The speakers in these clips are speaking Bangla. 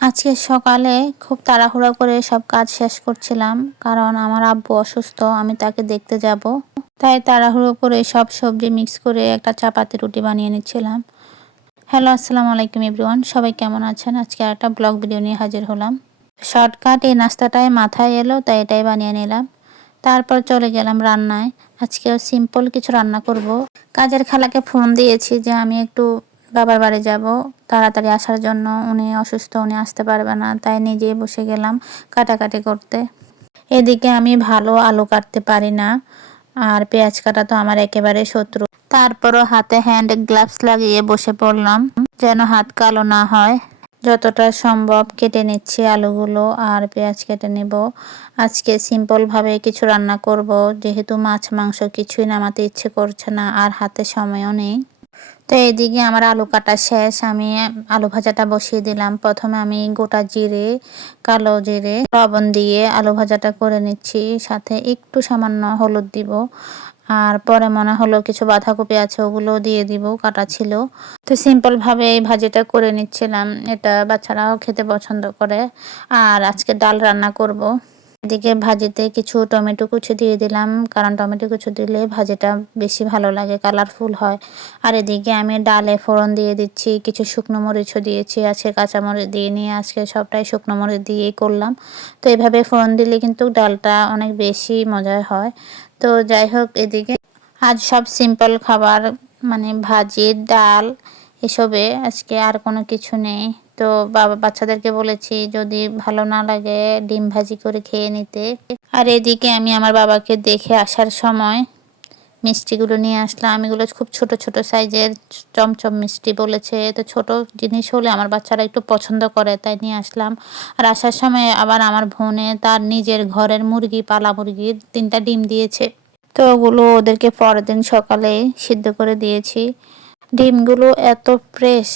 আজকে সকালে খুব তাড়াহুড়ো করে সব কাজ শেষ করছিলাম, কারণ আমার আব্বু অসুস্থ, আমি তাকে দেখতে যাব। তাই তাড়াহুড়ো করে সব সবজি মিক্স করে একটা চাপাতি রুটি বানিয়ে নিচ্ছিলাম। হ্যালো, আসসালামু আলাইকুম এভরিওয়ান সবাই কেমন আছেন? আজকে একটা ব্লগ ভিডিও নিয়ে হাজির হলাম। শর্টকাট এই নাস্তাটাই মাথায় এলো, তাই এটাই বানিয়ে নিলাম। তারপর চলে গেলাম রান্নায়। আজকেও সিম্পল কিছু রান্না করব। কাজের খালাকে ফোন দিয়েছি যে আমি একটু বাবার বাড়ি যাব, তাড়াতাড়ি আসার জন্য উনি অসুস্থ, উনি আসতে পারবে না, তাই নিজেই বসে গেলাম কাটাকাটি করতে। এদিকে আমি ভালো আলু কাটতে পারি না, আর পেঁয়াজ কাটা তো আমার একেবারে শত্রু। তারপরও হাতে হ্যান্ড গ্লাভস লাগিয়ে বসে পড়লাম, যেন হাত কালো না হয়। যতটা সম্ভব কেটে নিচ্ছি আলুগুলো আর পেঁয়াজ কেটে নেব। আজকে সিম্পলভাবে কিছু রান্না করব, যেহেতু মাছ, মাংস কিছুই নামাতে ইচ্ছে করছে না, আর হাতে সময়ও নেই। তো এদিকে আমার আলু কাটা শেষ। আমি আলু ভাজাটা বসিয়ে দিলাম। প্রথমে আমি গোটা জিরে, কালো জিরে, লবণ দিয়ে আলু ভাজাটা করে নিচ্ছি। সাথে একটু সামান্য হলুদ দিব। আর পরে মনে হলো কিছু বাঁধাকপি আছে ওগুলো দিয়ে দিব, কাটা ছিল। তো সিম্পলভাবে এই ভাজিটা করে নিচ্ছিলাম। এটা বাচ্চারাও খেতে পছন্দ করে। আর আজকে ডাল রান্না করব। এদিকে ভাজিতে কিছু টমেটো কুচি দিয়ে দিলাম, কারণ টমেটো কুচি দিলে ভাজিটা বেশি ভালো লাগে কালারফুল হয়। আর এদিকে আমি ডালে ফোড়ন দিয়ে দিচ্ছি, কিছু শুকনো মরিচও দিয়েছি আজকে কাঁচামরিচ দিয়ে নিয়ে আজকে সবটাই শুকনো মরিচ দিয়েই করলাম। তো এভাবে ফোড়ন দিলে কিন্তু ডালটা অনেক বেশি মজার হয়। তো যাই হোক, এদিকে আজ সব সিম্পল খাবার মানে ভাজি, ডাল, এসবে আজকে আর কোনো কিছু নেই। তো বাবা, বাচ্চাদেরকে বলেছি যদি ভালো না লাগে ডিম ভাজি করে খেয়ে নিতে। আর এদিকে আমি আমার বাবাকে দেখে আসার সময় মিষ্টিগুলো নিয়ে আসলাম। এগুলো খুব ছোট ছোট সাইজের, চমচম মিষ্টি বলেছে। তো ছোট জিনিস হলে আমার বাচ্চারা একটু পছন্দ করে, তাই নিয়ে আসলাম। আর আসার সময় আবার আমার বোনে তার নিজের ঘরের মুরগি, পালা মুরগির তিনটা ডিম দিয়েছে। তো ওগুলো ওদেরকে পরের দিন সকালে সিদ্ধ করে দিয়েছি। ডিমগুলো এত ফ্রেশ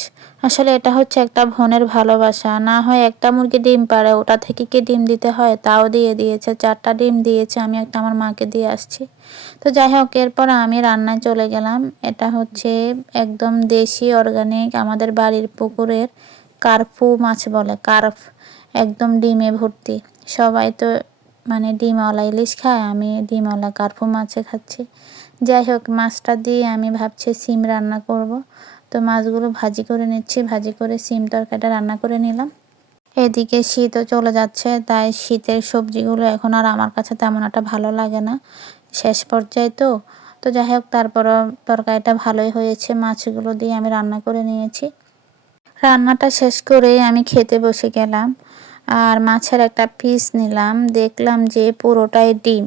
আসলে এটা হচ্ছে একটা ভনের ভালোবাসা। না হয় একটা মুরগি ডিম পারে, ওটা থেকে কি ডিম দিতে হয়? তাও দিয়ে দিয়েছে, চারটা ডিম দিয়েছে, আমি একটা আমার মাকে দিয়ে আসছি। তো যাই হোক, এরপর আমি রান্নায় চলে গেলাম। এটা হচ্ছে একদম দেশি অর্গানিক আমাদের বাড়ির পুকুরের কার্পু মাছ বলে কার্ফ একদম ডিমে ভর্তি। সবাই তো মানে ডিমওয়ালা ইলিশ খায়, আমি ডিমওয়ালা কার্পু মাছে খাচ্ছি। যাই হোক মাছটা দিয়ে আমি ভাবছি সিম রান্না করব। তো মাছগুলো ভাজি করে নিচ্ছি, ভাজি করে সিম তরকারিটা রান্না করে নিলাম। এদিকে শীতও চলে যাচ্ছে, তাই শীতের সবজিগুলো এখন আর আমার কাছে তেমন একটা ভালো লাগে না। শেষ পর্যায়ে তো তো যাই হোক তারপরও তরকারিটা ভালোই হয়েছে, মাছগুলো দিয়ে আমি রান্না করে নিয়েছি। রান্নাটা শেষ করে আমি খেতে বসে গেলাম, আর মাছের একটা পিস নিলাম। দেখলাম যে পুরোটাই ডিম।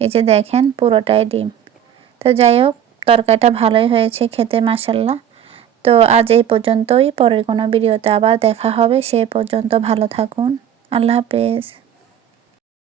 এই যে দেখেন, পুরোটাই ডিম। তো যাই হোক, তরকারিটা ভালোই হয়েছে খেতে মাসাল্লাহ তো আজ এই পর্যন্তই, পরের কোনো ভিডিওতে আবার দেখা হবে, সে পর্যন্ত ভালো থাকুন। আল্লাহ হাফেজ।